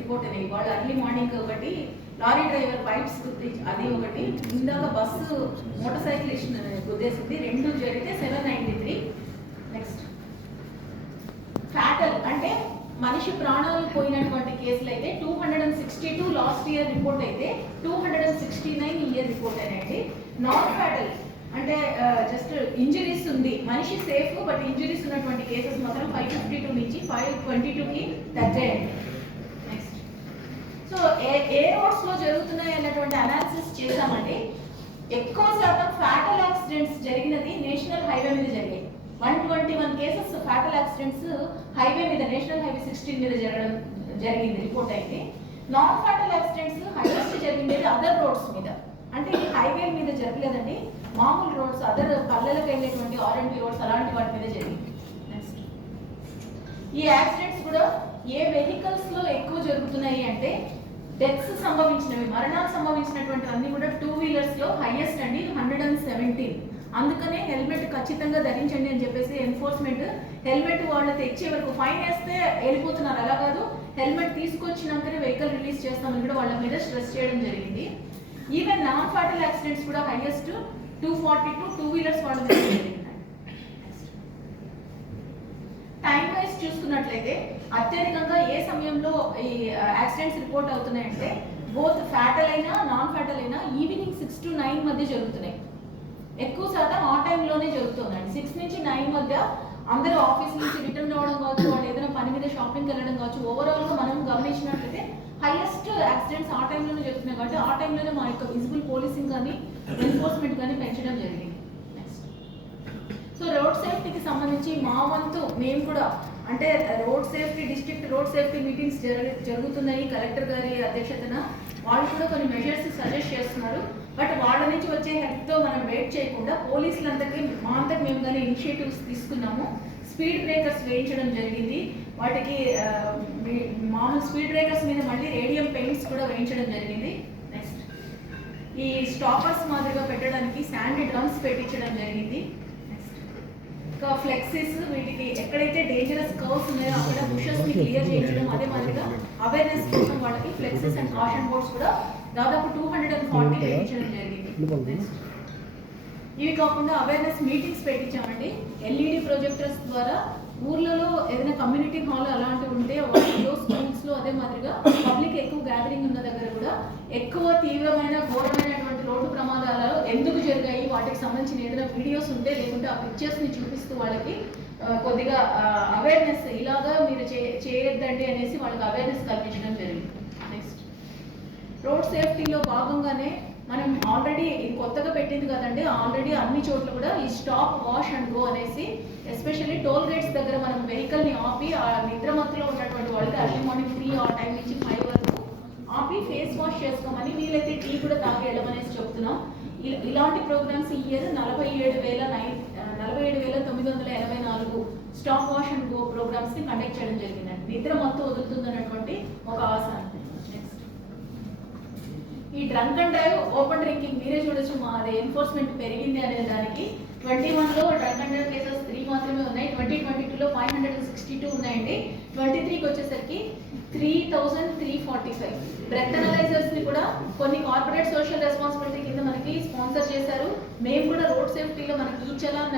Report అనేది. వాళ్ళు early morning ఒకటి లారీ డ్రైవర్ పైప్స్ అది ఒకటి. ఇందాక బస్సు మోటార్ సైకిలిస్ట్ గుద్దేసింది రెండు జరిగితే seven ninety three next fatal అంటే మనిషి ప్రాణాలు పోయినటువంటి కేసులు అయితే two hundred and sixty two last year report అయితే two hundred and sixty nine year report అయినాయండి నాన్ ఫ్యాటల్ అంటే జస్ట్ ఇంజరీస్ ఉంది. మనిషి సేఫ్ బట్ ఇంజరీస్ ఉన్నటువంటి కేసెస్ మాత్రం ఫైవ్ ఫిఫ్టీ టూ నుంచి ఫైవ్ ట్వంటీ టూకి తగ్గాయండి. సో ఏ ఏ రోడ్స్లో జరుగుతున్నాయి అన్నటువంటి అనాలిసిస్ చేశామండి ఎక్కువ శాతం ఫ్యాటల్ యాక్సిడెంట్స్ జరిగినది నేషనల్ హైవే మీద జరిగాయి. One twenty one cases fatal accidents highway మీద నేషనల్ హైవే సిక్స్టీన్ మీద జరగడం జరిగింది రిపోర్ట్ అయితే నాన్ ఫ్యాటల్ యాక్సిడెంట్స్ హైయెస్ట్ జరిగింది అదర్ రోడ్స్ మీద. అంటే ఇది హైవే మీద జరగలేదండి మామూలు రోడ్స్ అదర్ పల్లెలకు వెళ్ళేటువంటి ఆరెంజ్ రోడ్స్ అలాంటి వాటి మీద జరిగింది. ఈ యాక్సిడెంట్స్ కూడా ఏ వెహికల్స్లో ఎక్కువ జరుగుతున్నాయి అంటే డెత్స్ సంభవించినవి మరణాలు సంభవించినటువంటి అన్ని కూడా టూ వీలర్స్లో హైయెస్ట్ అండి హండ్రెడ్ అండ్ సెవెంటీన్ అందుకనే హెల్మెట్ ఖచ్చితంగా ధరించండి అని చెప్పేసి ఎన్ఫోర్స్మెంట్ హెల్మెట్ వాళ్ళు తెచ్చే వరకు ఫైన్ వేస్తే వెళ్ళిపోతున్నారు. అలా కాదు హెల్మెట్ తీసుకొచ్చినాకనే వెహికల్ రిలీజ్ చేస్తామని కూడా వాళ్ళ మీద స్ట్రెస్ చేయడం జరిగింది. ఈవెన్ నాన్ ఫాటల్ యాక్సిడెంట్స్ కూడా highest two forty two two wheelers వాళ్ళ మీద టైం వైజ్ చూసుకున్నట్లయితే అత్యధికంగా ఏ సమయంలో ఈ యాక్సిడెంట్స్ రిపోర్ట్ అవుతున్నాయంటే బోత్ ఫ్యాటల్ అయినా నాన్ ఫ్యాటల్ అయినా ఈవినింగ్ సిక్స్ టు నైన్ మధ్య జరుగుతున్నాయి. ఎక్కువ శాతం ఆ టైంలోనే జరుగుతుందండి సిక్స్ నుంచి నైన్ మధ్య అందరూ ఆఫీస్ నుంచి రిటర్న్ రావడం కావచ్చు వాళ్ళు ఏదైనా పని మీద షాపింగ్ వెళ్ళడం కావచ్చు ఓవరాల్గా మనం గమనించినట్లయితే హైయెస్ట్ యాక్సిడెంట్స్ ఆ టైంలోనే జరుగుతున్నాయి కాబట్టి ఆ టైంలోనే మా యొక్క విజిబుల్ పోలీసింగ్ కానీ ఎన్ఫోర్స్మెంట్ కానీ పెంచడం జరిగింది. నెక్స్ట్ సో రోడ్ సేఫ్టీకి సంబంధించి మా వంతు మేము కూడా అంటే road safety district road safety meetings జరుగుతున్నాయి. కలెక్టర్ గారి అధ్యక్షతన వాళ్ళు కూడా కొన్ని మెజర్స్ సజెస్ట్ చేస్తున్నారు. బట్ వాళ్ళ నుంచి వచ్చే హెల్ప్తో మనం వెయిట్ చేయకుండా పోలీసులందరికీ మా అంతకు మేము కానీ ఇనిషియేటివ్స్ తీసుకున్నాము. స్పీడ్ బ్రేకర్స్ వేయించడం జరిగింది. వాటికి మీ- మామూలు స్పీడ్ బ్రేకర్స్ మీద మళ్ళీ రేడియం పెయింట్స్ కూడా వేయించడం జరిగింది. నెక్స్ట్ ఈ స్టాపర్స్ మాదిరిగా పెట్టడానికి శాండ్ డ్రమ్స్ పెట్టించడం జరిగింది. ఫ్లెక్సీస్ వీటికి ఎక్కడైతే డేంజరస్ కర్వ్స్ ఉన్నాయో అక్కడ బుషెస్ని క్లియర్ చేయించడం అదే మాదిరిగా అవేర్నెస్ కోసం వాళ్ళకి ఫ్లెక్సీస్ అండ్ కాషన్ బోర్డ్స్ కూడా దాదాపు టూ హండ్రెడ్ అండ్ ఫార్టీ పెట్టించడం జరిగింది. ఇవి కాకుండా అవేర్నెస్ మీటింగ్స్ పెట్టించామండి. ఎల్ఈడి ప్రొజెక్టర్స్ ద్వారా ఊర్లలో ఏదైనా కమ్యూనిటీ హాల్ అలాంటివి ఉంటే వాటిలో స్కూల్స్లో అదే మాదిరిగా పబ్లిక్ ఎక్కువ గ్యాదరింగ్ ఉన్న దగ్గర కూడా ఎక్కువ తీవ్రమైన ఘోరమైనటువంటి రోడ్డు ప్రమాదాలు ఎందుకు జరిగాయి? వాటికి సంబంధించిన ఏదైనా వీడియోస్ ఉంటే లేకుంటే ఆ పిక్చర్స్ని చూపిస్తూ వాళ్ళకి కొద్దిగా అవేర్నెస్ ఇలాగా మీరు చే- చేయొద్దండి అనేసి వాళ్ళకి అవేర్నెస్ కల్పించడం జరిగింది. నెక్స్ట్ రోడ్ సేఫ్టీలో భాగంగానే మనం ఆల్రెడీ ఇది కొత్తగా పెట్టింది కదండి ఆల్రెడీ అన్ని చోట్ల కూడా ఈ స్టాప్ వాష్ అండ్ గో అనేసి ఎస్పెషల్లీ టోల్ గేట్స్ దగ్గర మనం వెహికల్ని ఆపి ఆ నిద్ర మత్తులో ఉన్నటువంటి వాళ్ళకి అర్లీ మార్నింగ్ త్రీ ఆ టైం నుంచి ఫైవ్ వరకు ఆపి ఫేస్ వాష్ చేసుకోమని వీలైతే టీ కూడా తాగి వెళ్ళమనేసి చెప్తున్నాం. ఇలాంటి ప్రోగ్రామ్స్ ఈ ఇయర్ నలభై ఏడు వేల నైన్ నలభై ఏడు వేల తొమ్మిది వందల ఎనభై నాలుగు స్టాప్ వాష్ అండ్ గో ప్రోగ్రామ్స్ని కండక్ట్ చేయడం జరిగిందండి. నిద్ర మత్తు వదులుతుందన్నటువంటి ఒక ఆశ ఈ drunk and drive open drinking మీరే చూడొచ్చు మా అదే ఎన్ఫోర్స్మెంట్ పెరిగింది అనే దానికి. ట్వంటీ వన్లో డ్రంక్ అండ్ డ్రైవ్ కేసెస్ మాత్రమే ఉన్నాయి. ట్వంటీ ట్వంటీ టూలో five hundred and sixty two ఉన్నాయండి. ట్వంటీ త్రీకి వచ్చేసరికి three thousand three forty five breath అనలైజర్స్ని కూడా కొన్ని కార్పొరేట్ సోషల్ రెస్పాన్సిబిలిటీ కింద మనకి స్పాన్సర్ చేశారు. మేము కూడా రోడ్ సేఫ్టీలో మనకి ఈ చలాన్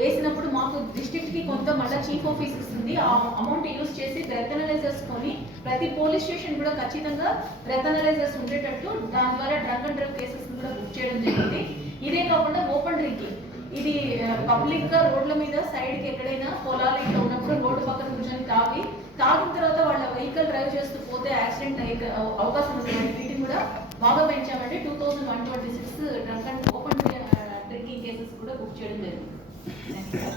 వేసినప్పుడు మాకు డిస్ట్రిక్ట్కి కొంత మళ్ళీ చీఫ్ ఆఫీస్ ఇస్తుంది. ఆ అమౌంట్ యూస్ చేసి బ్రెత్ అనలైజర్స్ కొని ప్రతి పోలీస్ స్టేషన్ కూడా ఖచ్చితంగా బ్రెత్ అనలైజర్స్ ఉండేటట్టు దాని ద్వారా డ్రగ్ అండ్ డ్రగ్ కేసెస్ కూడా బుక్ చేయడం జరిగింది. ఇదే కాకుండా ఓపెన్ డ్రింకింగ్ ఇది పబ్లిక్గా రోడ్ల మీద సైడ్కి ఎక్కడైనా పొలాలు ఇట్లా ఉన్నప్పుడు రోడ్డు పక్కన కూర్చొని తాగి తాగిన తర్వాత వాళ్ళ వెహికల్ డ్రైవ్ చేస్తూ పోతే యాక్సిడెంట్ అయ్యే అవకాశం ఉంటుంది. వీటిని కూడా బాగా పెంచామంటే two thousand one twenty six drunk and open drinking cases కూడా బుక్ చేయడం జరిగింది.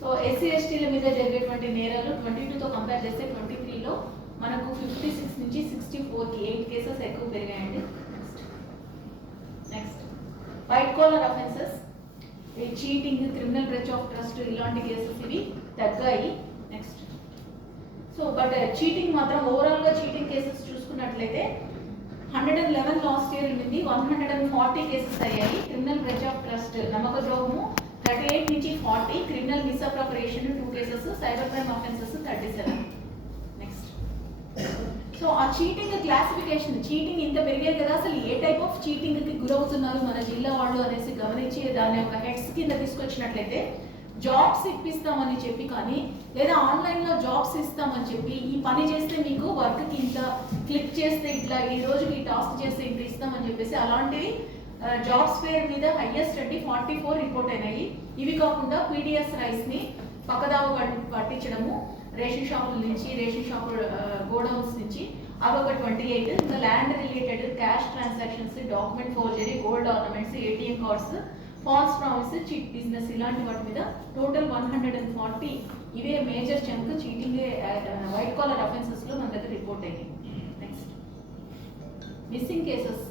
సో ఎస్సీ ఎస్టీల మీద జరిగేటువంటి నేరాలు ట్వంటీ టూతో కంపేర్ చేస్తే ట్వంటీ త్రీలో మనకు ఫిఫ్టీ సిక్స్ నుంచి సిక్స్టీ ఫోర్కి ఎయిట్ కేసెస్ ఎక్కువ పెరిగాయండి. Next next white collar offences cheating criminal breach of trust ఇలాంటి కేసెస్ ఇవి తగ్గాయి. నెక్స్ట్ సో బట్ చీటింగ్ మాత్రం ఓవరాల్గా చీటింగ్ కేసెస్ చూసుకున్నట్లయితే hundred and eleven last year ఉంది one hundred and forty cases అయ్యాయి. క్రిమినల్ బ్రెచ్ ఆఫ్ ట్రస్ట్ నమ్మక ద్రోహము థర్టీ ఎయిట్ నుంచి forty criminal misappropriation two cases cyber crime offences thirty seven so ఆ cheating classification cheating ఇంత పెరిగాయి కదా అసలు ఏ టైప్ ఆఫ్ చీటింగ్కి గురవుతున్నారు మన జిల్లా వాళ్ళు అనేసి గమనించి దాని యొక్క హెడ్స్ కింద తీసుకొచ్చినట్లయితే జాబ్స్ ఇప్పిస్తామని చెప్పి కానీ లేదా ఆన్లైన్లో జాబ్స్ ఇస్తామని చెప్పి ఈ పని చేస్తే మీకు వర్క్కి ఇంత క్లిక్ చేస్తే ఇట్లా ఈ రోజుకి ఈ టాస్క్ చేస్తే ఇంత ఇస్తామని చెప్పేసి అలాంటివి జాబ్స్ పేరు మీద హైయెస్ట్ అంటే ఫార్టీ ఫోర్ రిపోర్ట్ అయినాయి. ఇవి కాకుండా పీడిఎస్ రైస్ని పక్కదావ పట్టించడము రేషన్ షాపుల నుంచి రేషన్ షాపు గోడౌన్స్ నుంచి అవి ఒక ట్వంటీ ఎయిట్ ఇంకా land related cash transactions document forgery gold ornaments ATM cards false promise cheat business ఇలాంటి వాటి మీద total one hundred and forty ఇవే major chunk cheating white collar అఫెన్సెస్లో మన దగ్గర రిపోర్ట్ అయ్యాయి. నెక్స్ట్ మిస్సింగ్ కేసెస్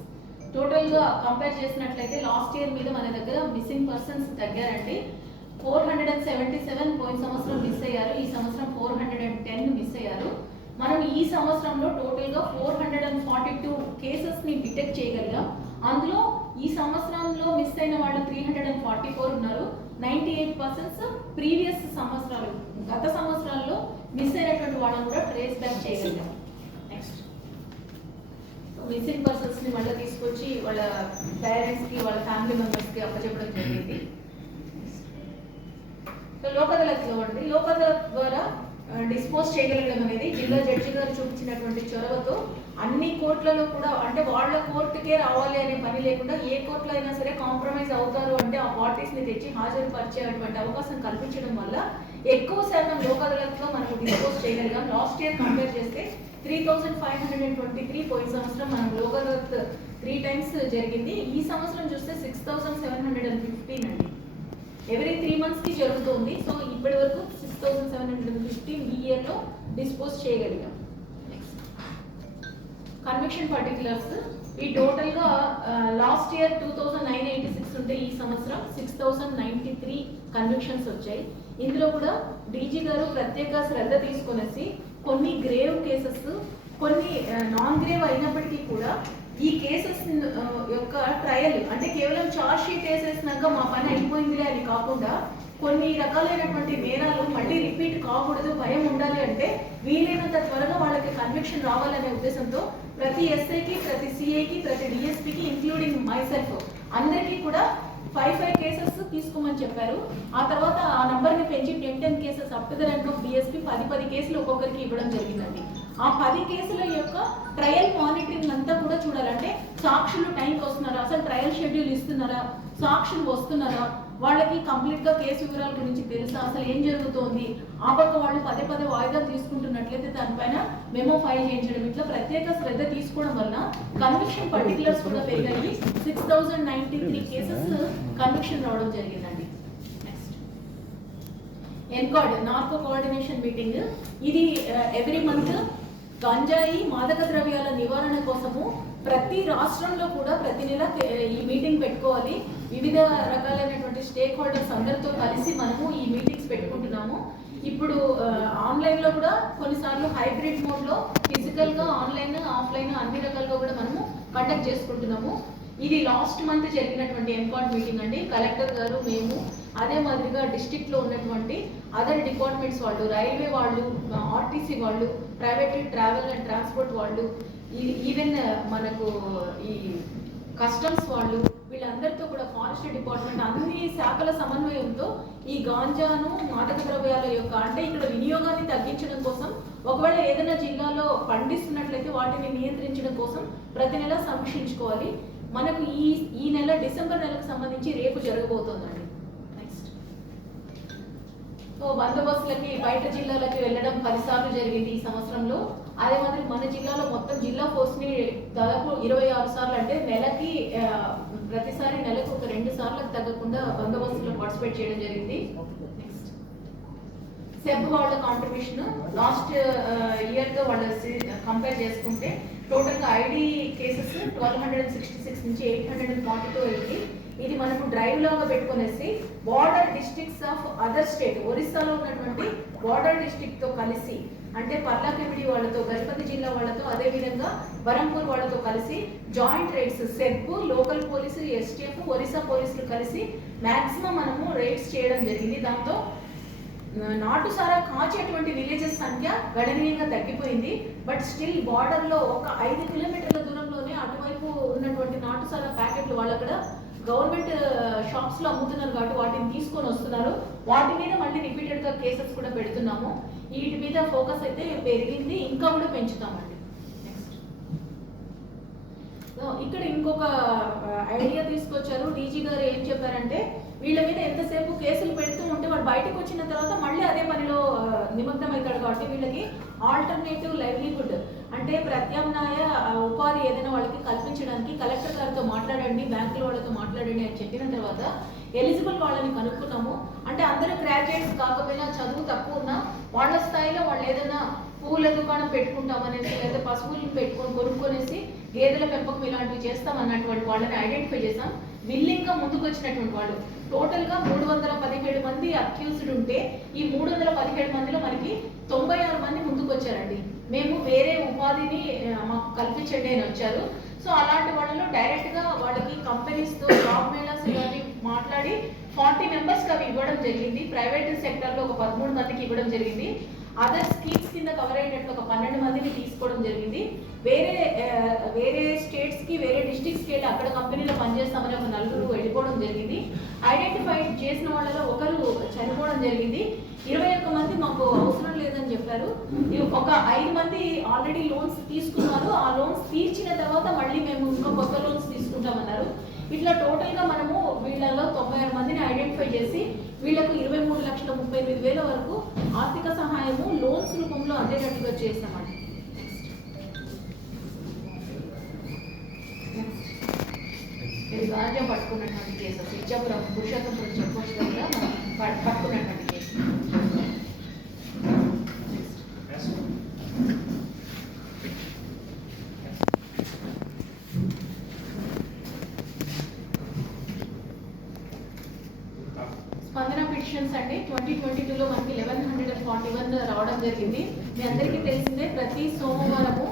టోటల్గా కంపేర్ చేసినట్లయితే లాస్ట్ ఇయర్ మీద మన దగ్గర missing persons తగ్గారండి. Four hundred and seventy seven పోయిన సంవత్సరం మిస్ అయ్యారు. ఈ సంవత్సరం four hundred and ten miss అయ్యారు. మనం ఈ సంవత్సరంలో టోటల్గా four hundred and forty two కేసెస్ని detect చేయగలిగాం. అందులో ఈ సంవత్సరంలో మిస్ అయిన వాళ్ళు three hundred and forty four ఉన్నారు. నైన్టీ ఎయిట్ పర్సెంట్స్ ప్రీవియస్ సంవత్సరాలు గత సంవత్సరాల్లో మిస్ అయినటువంటి వాళ్ళని కూడా ట్రేస్ బ్యాక్ చేయగలిగాం. నెక్స్ట్ మిస్సింగ్ పర్సన్స్ని మళ్ళీ తీసుకొచ్చి వాళ్ళ పేరెంట్స్కి వాళ్ళ ఫ్యామిలీ మెంబర్స్కి అప్పచెప్పడం జరిగింది. సో లోక్ చూడండి. లోకదళ ద్వారా డిస్పోజ్ చేయగలగడం అనేది జిల్లా జడ్జి గారు చూపించినటువంటి చొరవతో అన్ని కోర్టులలో కూడా అంటే వాళ్ళ కోర్టుకే రావాలి అనే పని లేకుండా ఏ కోర్టులో అయినా సరే కాంప్రమైజ్ అవుతారు అంటే ఆ పార్టీస్ని తెచ్చి హాజరుపరిచేటువంటి అవకాశం కల్పించడం వల్ల ఎక్కువ శాతం లోక్ అదాలత్ మనం డిస్పోజ్ చేయగలిగాం. లాస్ట్ ఇయర్ కంపేర్ చేస్తే three thousand five hundred and twenty three పోయిన సంవత్సరం మనం లోక్ అదాలత్ త్రీ టైమ్స్ జరిగింది. ఈ సంవత్సరం చూస్తే six thousand seven hundred and fifteen అండి. ఎవ్రీ త్రీ మంత్స్కి జరుగుతుంది. సో ఇప్పటి వరకు six thousand seven hundred fifteen ఈ ఇయర్లో డిస్పోజ్ చేయగలిగాం. కన్వెక్షన్ పర్టికులర్స్ ఈ టోటల్గా last year two thousand nine eighty six ఉంటే ఈ సంవత్సరం six thousand ninety three convictions వచ్చాయి. ఇందులో కూడా డీజీ గారు ప్రత్యేక శ్రద్ధ తీసుకునేసి కొన్ని గ్రేవ్ కేసెస్ కొన్ని నాన్ గ్రేవ్ అయినప్పటికీ కూడా ఈ కేసెస్ యొక్క ట్రయల్ అంటే కేవలం చార్జ్ షీట్ వేసేసినాక మా పని అయిపోయిందిలే అని కాకుండా కొన్ని రకాలైనటువంటి నేరాలు మళ్ళీ రిపీట్ కాకూడదు భయం ఉండాలి అంటే వీలైనంత త్వరగా వాళ్ళకి కన్విక్షన్ రావాలనే ఉద్దేశంతో ప్రతి ఎస్ఐకి ప్రతి సిఐకి ప్రతి డిఎస్పికి ఇంక్లూడింగ్ మై సెల్ఫ్ అందరికీ కూడా ఫైవ్ ఫైవ్ కేసెస్ తీసుకోమని చెప్పారు. ఆ తర్వాత ఆ నెంబర్ని పెంచి ten ten cases up to the rank of పది పది కేసులు ఒక్కొక్కరికి ఇవ్వడం జరిగిందండి. ఆ పది కేసుల యొక్క ట్రయల్ మానిటరింగ్ అంతా కూడా చూడాలంటే సాక్షులు టైంకి వస్తున్నారా? అసలు ట్రయల్ షెడ్యూల్ ఇస్తున్నారా? సాక్షులు వస్తున్నారా? వాళ్ళకి కంప్లీట్గా కేసు వివరాల గురించి తెలుసా? అసలు ఏం జరుగుతోంది? ఆ పక్క వాళ్ళు పదే పదే వాయిదా తీసుకుంటున్నట్లయితే దానిపైన మెమో ఫైల్ చేయించడం. ఇట్లా ప్రత్యేక శ్రద్ధ తీసుకోవడం వలన కన్విక్షన్ పర్టికులర్స్ కూడా పెరిగాయి. Six thousand ninety three cases conviction రావడం జరిగిందండి. నెక్స్ట్ నార్కో కోఆర్డినేషన్ మీటింగ్ ఇది uh, ఎవ్రీ మంత్ గంజాయి మాదక ద్రవ్యాల నివారణ కోసము ప్రతి రాష్ట్రంలో కూడా ప్రతి నెల ఈ మీటింగ్ పెట్టుకోవాలి. వివిధ రకాలైనటువంటి స్టేక్ హోల్డర్స్ అందరితో కలిసి మనము ఈ మీటింగ్స్ పెట్టుకుంటున్నాము. ఇప్పుడు ఆన్లైన్లో కూడా కొన్నిసార్లు హైబ్రిడ్ మోడ్లో ఫిజికల్గా ఆన్లైన్ ఆఫ్లైన్ అన్ని రకాలుగా కూడా మనము కండక్ట్ చేసుకుంటున్నాము. ఇది లాస్ట్ మంత్ జరిగినటువంటి ఎంకాట్ మీటింగ్ అండి. కలెక్టర్ గారు మేము అదే మాదిరిగా డిస్టిక్లో ఉన్నటువంటి అదర్ డిపార్ట్మెంట్స్ వాళ్ళు రైల్వే వాళ్ళు ఆర్టీసీ వాళ్ళు ప్రైవేట్ ట్రావెల్ అండ్ ట్రాన్స్పోర్ట్ వాళ్ళు ఈవెన్ uh, మనకు ఈ కస్టమ్స్ వాళ్ళు వీళ్ళందరితో కూడా ఫారెస్ట్ డిపార్ట్మెంట్ అన్ని శాఖల సమన్వయంతో ఈ గాంజాను మాదక ద్రవ్యాల యొక్క అంటే ఇక్కడ వినియోగాన్ని తగ్గించడం కోసం ఒకవేళ ఏదైనా జిల్లాలో పండిస్తున్నట్లయితే వాటిని నియంత్రించడం కోసం ప్రతి నెల సమీక్షించుకోవాలి. మనకు ఈ ఈ నెల డిసెంబర్ నెలకు సంబంధించి రేపు జరగబోతోందండి. సో బందోబస్తులకి బయట జిల్లాలకి వెళ్ళడం పదిసార్లు జరిగింది ఈ సంవత్సరంలో. అదే మాదిరి మన జిల్లాలో మొత్తం జిల్లా ఫోర్స్ని దాదాపు ఇరవై ఆరు సార్లు అంటే నెలకి ప్రతిసారి నెలకు ఒక రెండు సార్లకు తగ్గకుండా బందోబస్తులో పార్టిసిపేట్ చేయడం జరిగింది. నెక్స్ట్ సెబ్ వాళ్ళ కాంట్రిబ్యూషన్ లాస్ట్ ఇయర్తో వాళ్ళ కంపేర్ చేసుకుంటే టోటల్గా ID cases twelve hundred and sixty six నుంచి eight hundred and forty two వెళ్ళి ఇది మనము డ్రైవ్ లాగా పెట్టుకునేసి border districts of other state ఒరిస్సాలో ఉన్నటువంటి బార్డర్ డిస్ట్రిక్ట్తో కలిసి అంటే పర్లాకెమిడి వాళ్ళతో గజపతి జిల్లా వాళ్ళతో అదే విధంగా బరంపూర్ వాళ్ళతో కలిసి joint raids SEB local police STF Orissa పోలీసులు కలిసి మాక్సిమం మనము రైడ్స్ చేయడం జరిగింది. దాంతో నాటు సారా కాచేటువంటి విలేజెస్ సంఖ్య గణనీయంగా తగ్గిపోయింది. బట్ స్టిల్ బార్డర్లో ఒక ఐదు కిలోమీటర్ల దూరంలోనే అటువైపు ఉన్నటువంటి నాటు సారా ప్యాకెట్లు వాళ్ళు అక్కడ గవర్నమెంట్ షాప్స్ uh, లో అమ్ముతున్నారు కాబట్టి వాటిని తీసుకొని వస్తున్నారు. వాటి మీద మళ్ళీ రిపీటెడ్గా కేసెస్ కూడా పెడుతున్నాము. వీటి మీద ఫోకస్ అయితే పెరిగింది. ఇంకా కూడా పెంచుతామండి. నెక్స్ట్ ఇక్కడ ఇంకొక uh, ఐడియా తీసుకొచ్చారు. డీజీ గారు ఏం చెప్పారంటే వీళ్ళ మీద ఎంతసేపు కేసులు పెడుతూ ఉంటే వాడు బయటకు వచ్చిన తర్వాత మళ్ళీ అదే పనిలో నిమగ్నం అవుతాడు కాబట్టి వీళ్ళకి ఆల్టర్నేటివ్ లైవ్లీహుడ్ అంటే ప్రత్యామ్నాయ ఉపాధి ఏదైనా వాళ్ళకి కల్పించడానికి కలెక్టర్ గారితో మాట్లాడండి బ్యాంకుల వాళ్ళతో మాట్లాడండి అని చెప్పిన తర్వాత ఎలిజిబుల్ వాళ్ళని కనుక్కున్నాము. అంటే అందరూ గ్రాడ్యుయేట్స్ కాకపోయినా చదువు తక్కువ ఉన్నా వాళ్ళ స్థాయిలో వాళ్ళు ఏదైనా పూల దుకాణం పెట్టుకుంటామనేసి లేదా పశువులను పెట్టుకొని కొనుక్కొనేసి గేదెల పెంపకం ఇలాంటివి చేస్తామన్నటువంటి వాళ్ళని ఐడెంటిఫై చేసాం విల్లింగ్గా ముందుకు వచ్చినటువంటి వాళ్ళు. టోటల్గా మూడు వందల పదిహేడు మంది అక్యూజ్డ్ ఉంటే ఈ మూడు వందల పదిహేడు మందిలో మనకి తొంభై ఆరు మంది ముందుకు వచ్చారండి మేము వేరే ఉపాధిని మాకు కల్పించండి అని వచ్చారు. సో అలాంటి వాళ్ళలో డైరెక్ట్గా వాళ్ళకి కంపెనీస్తో జాబ్ మేళాస్ ఇవన్నీ మాట్లాడి ఫార్టీ మెంబర్స్ అవి ఇవ్వడం జరిగింది. ప్రైవేట్ సెక్టర్లో ఒక పదమూడు మందికి ఇవ్వడం జరిగింది. అదర్ స్కీమ్స్ కింద కవర్ అయ్యేటట్లు ఒక పన్నెండు మందిని తీసుకోవడం జరిగింది. వేరే వేరే స్టేట్స్కి వేరే డిస్ట్రిక్ట్స్ వెళ్ళి అక్కడ కంపెనీలో పనిచేస్తామని ఒక నలుగురు వెళ్ళిపోవడం జరిగింది. ఐడెంటిఫై చేసిన వాళ్ళలో ఒకరు చనిపోవడం జరిగింది. ఇరవై ఒక్క మంది మాకు అవసరం లేదని చెప్పారు. ఒక ఐదు మంది ఆల్రెడీ లోన్స్ తీసుకున్నారు. ఆ లోన్స్ తీర్చిన తర్వాత మళ్ళీ మేము ఇంకా కొత్త లోన్స్ తీసుకుంటామన్నారు. ఇట్లా టోటల్గా మనము వీళ్ళలో తొంభై ఆరు మందిని ఐడెంటిఫై చేసి వీళ్ళకు ఇరవై మూడు లక్షల ముప్పై ఎనిమిది వేల వరకు ఆర్థిక సహాయము లోన్స్ రూపంలో అందేటట్టుగా చేసామండి ఇది పట్టుకున్నటువంటి cases Ichchapuram Purushothapuram check post దగ్గర మనం పట్- పట్టుకున్నటువంటి కేసు స్పందన పిటిషన్స్ అండి ట్వంటీ ట్వంటీ టూలో మనకి eleven hundred and forty one రావడం జరిగింది మీ అందరికీ తెలిసిందే ప్రతి సోమవారము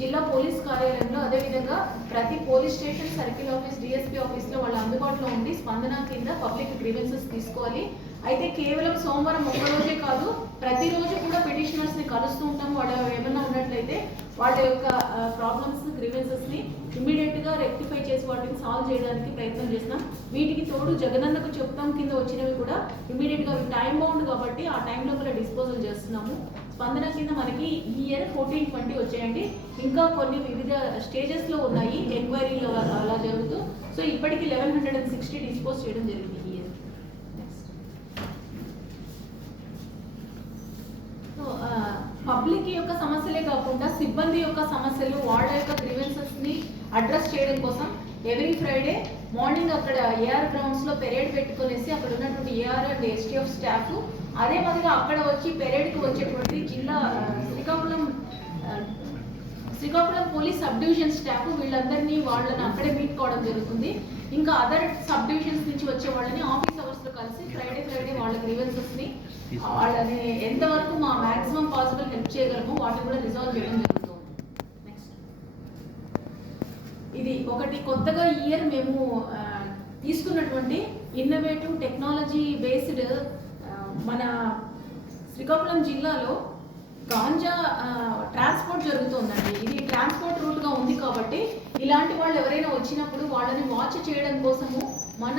జిల్లా పోలీస్ కార్యాలయంలో అదేవిధంగా ప్రతి police station circle office DSP ఆఫీస్లో వాళ్ళు అందుబాటులో ఉండి స్పందన కింద పబ్లిక్ గ్రీవెన్సెస్ తీసుకోవాలి. అయితే కేవలం సోమవారం ఒక్క రోజే కాదు ప్రతిరోజు కూడా పిటిషనర్స్ని కలుస్తూ ఉంటాం. వాళ్ళు ఏమైనా ఉన్నట్లయితే వాళ్ళ యొక్క ప్రాబ్లమ్స్ గ్రీవెన్సెస్ని ఇమీడియట్గా రెక్టిఫై చేసి వాటిని సాల్వ్ చేయడానికి ప్రయత్నం చేస్తున్నాం. వీటికి తోడు జగనన్నకు చెప్తాం కింద వచ్చినవి కూడా ఇమీడియట్గా టైం బౌండ్ కాబట్టి ఆ టైం లోపల డిస్పోజల్ చేస్తున్నాము. స్పందన కింద మనకి ఈ ఇయర్ ఫోర్టీన్ ట్వంటీ వచ్చాయండి. ఇంకా కొన్ని వివిధ స్టేజెస్లో ఉన్నాయి ఎంక్వైరీలు అలా జరుగుతూ. సో ఇప్పటికి eleven hundred and sixty dispose చేయడం జరిగింది ఈ ఇయర్ సో పబ్లిక్ యొక్క సమస్యలే కాకుండా సిబ్బంది యొక్క సమస్యలు వాళ్ళ యొక్క గ్రీవెన్సెస్ని అడ్రస్ చేయడం కోసం ఎవ్రీ ఫ్రైడే మార్నింగ్ అక్కడ ఏఆర్ గ్రౌండ్స్లో పెరేడ్ పెట్టుకునేసి అక్కడ ఉన్నటువంటి ఏఆర్ అండ్ ఎస్టీఎఫ్ స్టాఫ్ అదే మాదిరిగా అక్కడ వచ్చి పెరేడ్కి వచ్చేటువంటి జిల్లా Srikakulam Srikakulam police sub division staff వీళ్ళందరినీ వాళ్ళని అక్కడే మీట్ కావడం జరుగుతుంది. ఇంకా అదర్ సబ్ డివిజన్స్ నుంచి వచ్చే వాళ్ళని ఆఫీస్ అవర్స్లో కలిసి ఫ్రైడే ఫ్రైడే వాళ్ళ గ్రీవెన్సెస్ని వాళ్ళని ఎంతవరకు మా మాక్సిమం పాసిబుల్ హెల్ప్ చేయగలమో వాటిని కూడా రిజాల్వ్ చేయడం జరుగుతుంది. నెక్స్ట్ ఇది ఒకటి. కొత్తగా ఇయర్ మేము తీసుకున్నటువంటి ఇన్నోవేటివ్ టెక్నాలజీ బేస్డ్ మన శ్రీకాకుళం జిల్లాలో గాంజా ట్రాన్స్పోర్ట్ జరుగుతుందండి. ఇది ట్రాన్స్పోర్ట్ రూట్గా ఉంది కాబట్టి ఇలాంటి వాళ్ళు ఎవరైనా వచ్చినప్పుడు వాళ్ళని వాచ్ చేయడం కోసము మన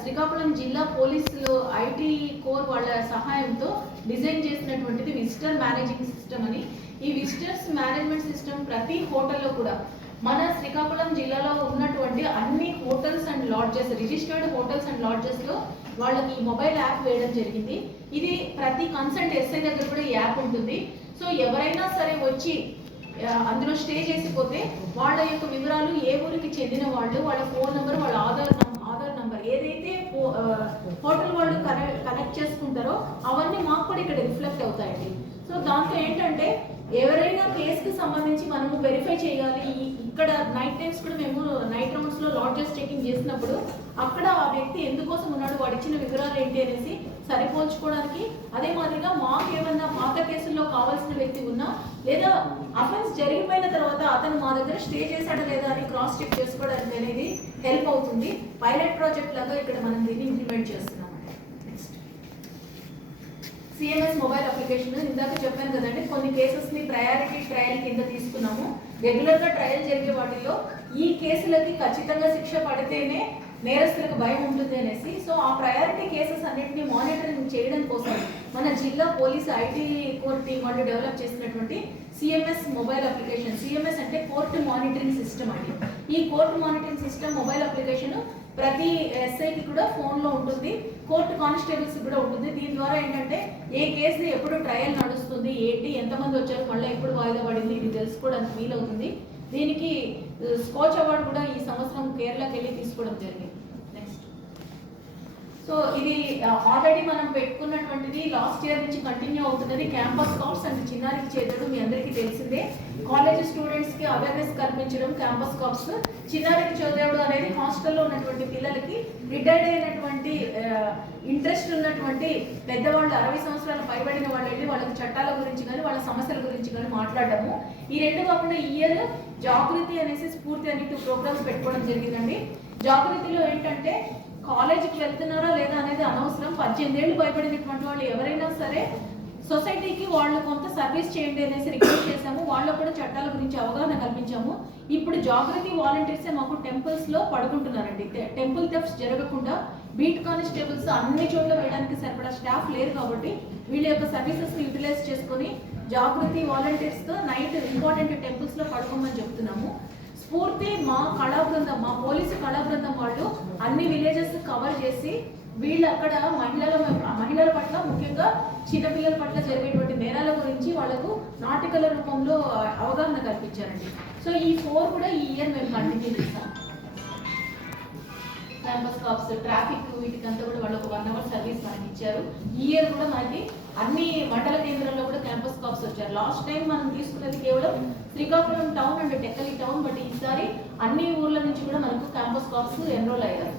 శ్రీకాకుళం జిల్లా పోలీసులు ఐటీ కోర్ వాళ్ళ సహాయంతో డిజైన్ చేసినటువంటిది విజిటర్ మేనేజింగ్ సిస్టమ్ అని. ఈ విజిటర్స్ మేనేజ్మెంట్ సిస్టమ్ ప్రతి హోటల్లో కూడా మన శ్రీకాకుళం జిల్లాలో ఉన్నటువంటి అన్ని hotels and lodges registered hotels and లాడ్జెస్లో వాళ్ళకి ఈ మొబైల్ యాప్ వేయడం జరిగింది. ఇది ప్రతి కన్సల్ట్ ఎస్ఐ దగ్గర కూడా ఈ యాప్ ఉంటుంది. సో ఎవరైనా సరే వచ్చి అందులో స్టే చేసిపోతే వాళ్ళ యొక్క వివరాలు ఏ ఊరికి చెందిన వాళ్ళు వాళ్ళ ఫోన్ నెంబర్ వాళ్ళ ఆధార్ ఆధార్ నంబర్ ఏదైతే హోటల్ వాళ్ళు కనెక్ట్ కనెక్ట్ చేసుకుంటారో అవన్నీ మాకు కూడా ఇక్కడ రిఫ్లెక్ట్ అవుతాయండి. సో దాంతో ఏంటంటే ఎవరైనా కేసుకి సంబంధించి మనము వెరిఫై చేయాలి. ఇక్కడ నైట్ టైమ్స్ కూడా మేము నైట్ రౌండ్స్లో లాడ్జెస్ చెకింగ్ చేసినప్పుడు అక్కడ ఆ వ్యక్తి ఎందుకోసం ఉన్నాడు వాడు ఇచ్చిన వివరాలు ఏంటి అనేసి సరిపోల్చుకోవడానికి అదే మాదిరిగా మాకు ఏమన్నా వ్యక్తి ఉన్నా లేదా అఫెన్స్ జరిగిపోయిన తర్వాత అతను మా దగ్గర స్టే చేశాడా లేదా అని క్రాస్ చెక్ చేసుకోవడానికి అనేది హెల్ప్ అవుతుంది. పైలట్ ప్రాజెక్ట్ లాగా ఇక్కడ మనం దీన్ని ఇంప్లిమెంట్ చేస్తున్నాం. సిఎంఎస్ మొబైల్ అప్లికేషన్ ఇందాక చెప్పాను కదండి కొన్ని కేసెస్ని ప్రయారిటీ ట్రయల్ కింద తీసుకున్నాము. రెగ్యులర్గా ట్రయల్ జరిగే వాటిలో ఈ కేసులకి ఖచ్చితంగా శిక్ష పడితేనే నేరస్తులకు భయం ఉంటుంది అనేసి సో ఆ ప్రయారిటీ కేసెస్ అన్నింటినీ మానిటరింగ్ చేయడం కోసం మన జిల్లా పోలీస్ ఐటీ కోర్ టీం వాళ్ళు డెవలప్ చేసినటువంటి సిఎంఎస్ మొబైల్ అప్లికేషన్ సిఎంఎస్ అంటే కోర్టు మానిటరింగ్ సిస్టమ్ అండి. ఈ court monitoring system mobile application ప్రతి ఎస్ఐకి కూడా ఫోన్లో ఉంటుంది. కోర్టు కానిస్టేబుల్స్ కూడా ఉంటుంది. దీని ద్వారా ఏంటంటే ఏ కేసు ఎప్పుడు ట్రయల్ నడుస్తుంది ఏంటి ఎంతమంది వచ్చారు మళ్ళీ ఎప్పుడు వాయిదా పడింది ఇది తెలుసుకోవడానికి వీలవుతుంది. దీనికి స్కోచ్ అవార్డు కూడా ఈ సంవత్సరం కేరళకి వెళ్ళి తీసుకోవడం జరిగింది. సో ఇది ఆల్రెడీ మనం పెట్టుకున్నటువంటిది లాస్ట్ ఇయర్ నుంచి కంటిన్యూ అవుతున్నది క్యాంపస్ కాప్స్ అండ్. చిన్నారికి చేతడు మీ అందరికీ తెలిసిందే. కాలేజ్ స్టూడెంట్స్కి అవేర్నెస్ కల్పించడం క్యాంపస్ కాప్స్ చిన్నారికి చదివాడు అనేది హాస్టల్లో ఉన్నటువంటి పిల్లలకి రిటైర్డ్ అయినటువంటి ఇంట్రెస్ట్ ఉన్నటువంటి పెద్దవాళ్ళు అరవై సంవత్సరాలు పైబడిన వాళ్ళు వెళ్ళి వాళ్ళకి చట్టాల గురించి కానీ వాళ్ళ సమస్యల గురించి కానీ మాట్లాడడము. ఈ రెండు కాకుండా ఇయర్ జాగృతి అనేసి స్ఫూర్తి అనే టూ ప్రోగ్రామ్స్ పెట్టుకోవడం జరిగిందండి. జాగృతిలో ఏంటంటే కాలేజీకి వెళ్తున్నారా లేదా అనేది అనవసరం. పద్దెనిమిది ఏళ్ళు భయపడినటువంటి వాళ్ళు ఎవరైనా సరే సొసైటీకి వాళ్ళు కొంత సర్వీస్ చేయండి అనేసి రిక్వెస్ట్ చేశాము. వాళ్ళు కూడా చట్టాల గురించి అవగాహన కల్పించాము. ఇప్పుడు జాగృతి వాలంటీర్సే మాకు టెంపుల్స్లో పడుకుంటున్నారండి. టెంపుల్ థెఫ్ట్స్ జరగకుండా బీట్ కానిస్టేబుల్స్ అన్ని చోట్ల వేయడానికి సరిపడా స్టాఫ్ లేరు కాబట్టి వీళ్ళ యొక్క సర్వీసెస్ యూటిలైజ్ చేసుకొని జాగృతి వాలంటీర్స్తో నైట్ ఇంపార్టెంట్ టెంపుల్స్లో పడుకోమని చెప్తున్నాము. పూర్తి మా కళా బృందం మా పోలీసు కళా బృందం వాళ్ళు అన్ని విలేజెస్ కవర్ చేసి వీళ్ళు అక్కడ మహిళల మహిళల పట్ల ముఖ్యంగా చిన్నపిల్లల పట్ల జరిగేటువంటి నేరాల గురించి వాళ్ళకు నాటికల రూపంలో అవగాహన కల్పించారండి. సో ఈ ఫోర్ కూడా ఈ ఇయర్ మేము కంటిన్యూ చేస్తాం క్యాంపస్ కాప్స్ ట్రాఫిక్ వీటికంతా కూడా వాళ్ళు ఒక వన్ అవర్ సర్వీస్ మనకి ఇచ్చారు. ఈ ఇయర్ కూడా మనకి అన్ని మండల కేంద్రాల్లో కూడా క్యాంపస్ కాప్స్ వచ్చారు. లాస్ట్ టైం మనం తీసుకున్నది కేవలం Srikakulam town and Tekkali town but ఈసారి అన్ని ఊర్ల నుంచి కూడా మనకు క్యాంపస్ కాప్స్ ఎన్రోల్ అయ్యారు.